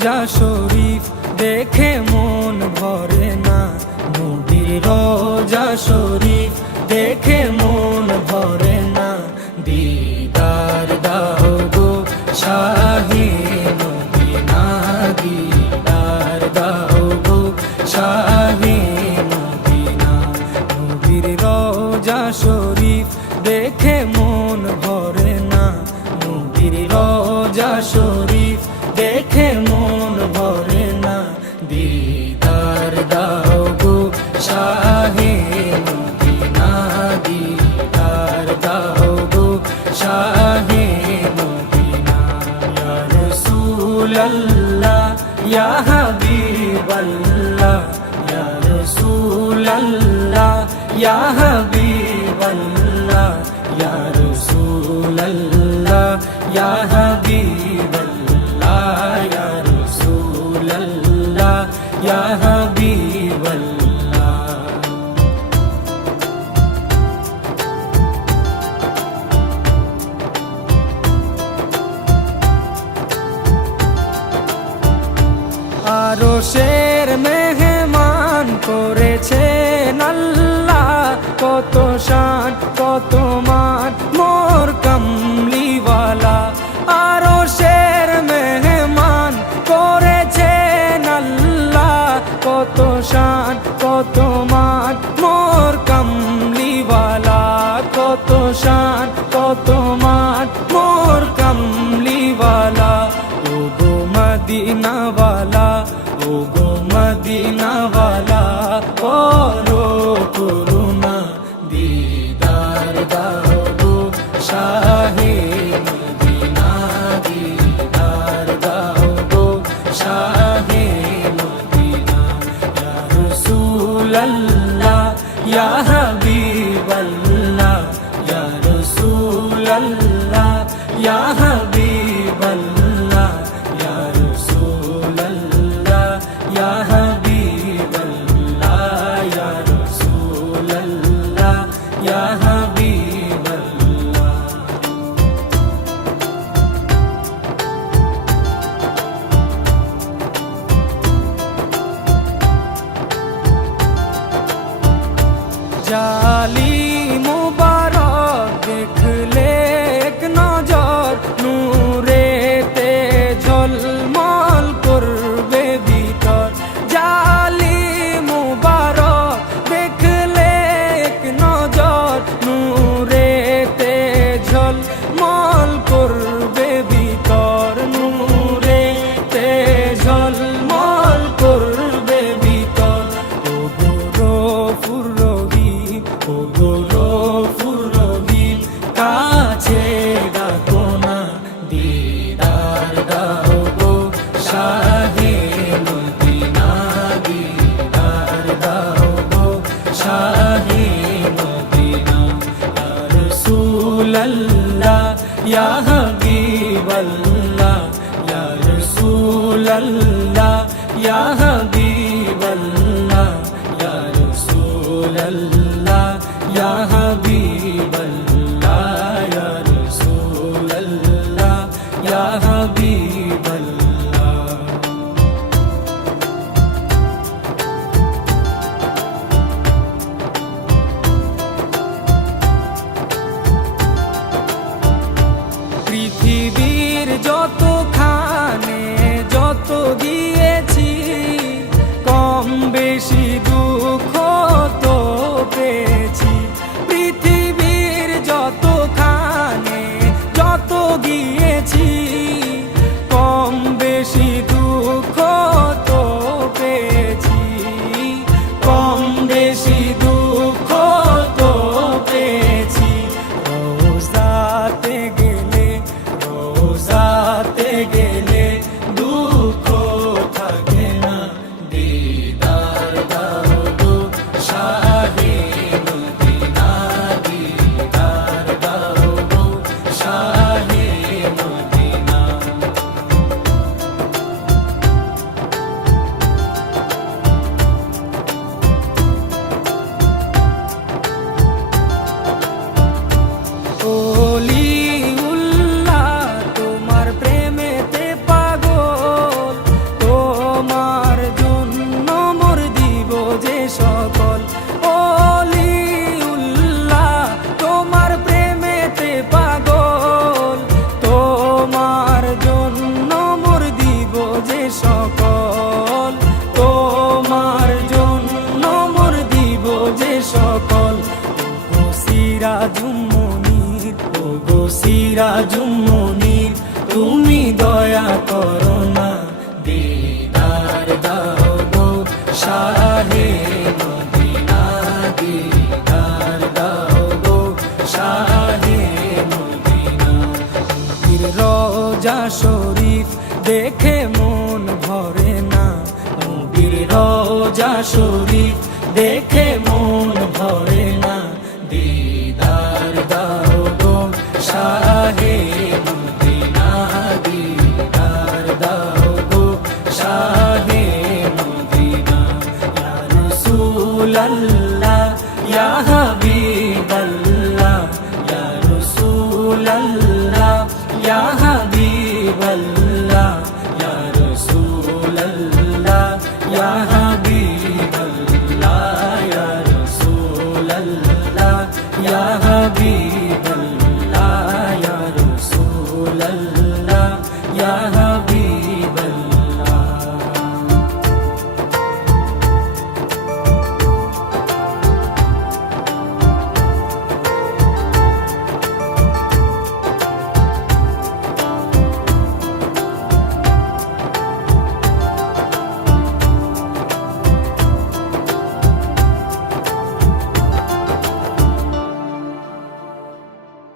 রোজা শরীফ দেখে মন ভরে না, নবীর রোজা শরীফ দেখে মন ভরে না। দিদার দাও গো শাহে মদিনা, দিদার দাও গো শাহে মদিনা। নবীর রোজা শরীফ দেখে মন ভরে না, নবীর রোজা শরীফ দেখে মন ভরে না। দিদার দাও গো শাহে মদিনা, দিদার দাও গো শাহে মদিনা। ইয়া রাসূলাল্লাহ ইয়া হাবিবাল্লাহ, ইয়া রাসূলাল্লাহ ইয়া হাবিবাল্লাহ, ইয়া রাসূলাল্লাহ ইয়া হাবিবাল্লাহ, ইয়া রাসূলাল্লাহ ইয়া হাবিবাল্লাহ। আরশের মেহমান করেছেন আল্লাহ, কত শান কত মান মোর কামলিওয়ালা। আরশের মেহমান করেছেন আল্লাহ, কত শান কত মান মোর কামলিওয়ালা, কত শান কত মান মোর কামলিওয়ালা। ও গো মদিনাওয়ালা, ও গো মদিনাওয়ালা, করো করুণা, দিদার দাও গো শাহে মদিনা, দিদার দাও গো শাহে মদিনা। ইয়া রাসূলাল্লাহ ইয়া হাবিবাল্লাহ, ইয়া রাসূলাল্লাহ ইয়া হাবিবাল্লাহ, ইয়া রাসূলাল্লাহ ইয়া হাবিবাল্লাহ, ইয়া রাসূলাল্লাহ ইয়া হাবিবাল্লাহ। জালি মুবারক দেখলে এক নজর, নূরেতে ঝলমল করবে ভিতর। জালি মুবারক দেখলে এক নজর, নূরেতে ঝলমল করবে ভিতর, নূরেতে ঝলমল করবে ভিতর। ও গো গফুর রহিম, ও গো গফুর রহিম, কাছে ডাকো না, দিদার দাও গো শাহে মদিনা, দিদার দাও গো শাহে মদিনা। ইয়া রাসূলাল্লাহ ইয়া হাবিবাল্লাহ, ইয়া রাসূলাল্লাহ ইয়া হাবিবাল্লাহ, ইয়া রাসূলাল্লাহ ইয়া হাবিবাল্লাহ, ইয়া রাসূলাল্লাহ ইয়া হাবিবাল্লাহ। পৃথিবীর যতখানে যত দিয়েছি, দেখে মন ভরে না, নবীর রওজা শরীফ দেখে মন ভরে না। দিদার দাও গো শাহে মদিনা, দিদার দাও গো শাহে মদিনা। ইয়া রাসূলাল্লাহ ইয়া হাবিবাল্লাহ, ইয়া রাসূলাল্লাহ ইয়া হাবিবাল্লাহ।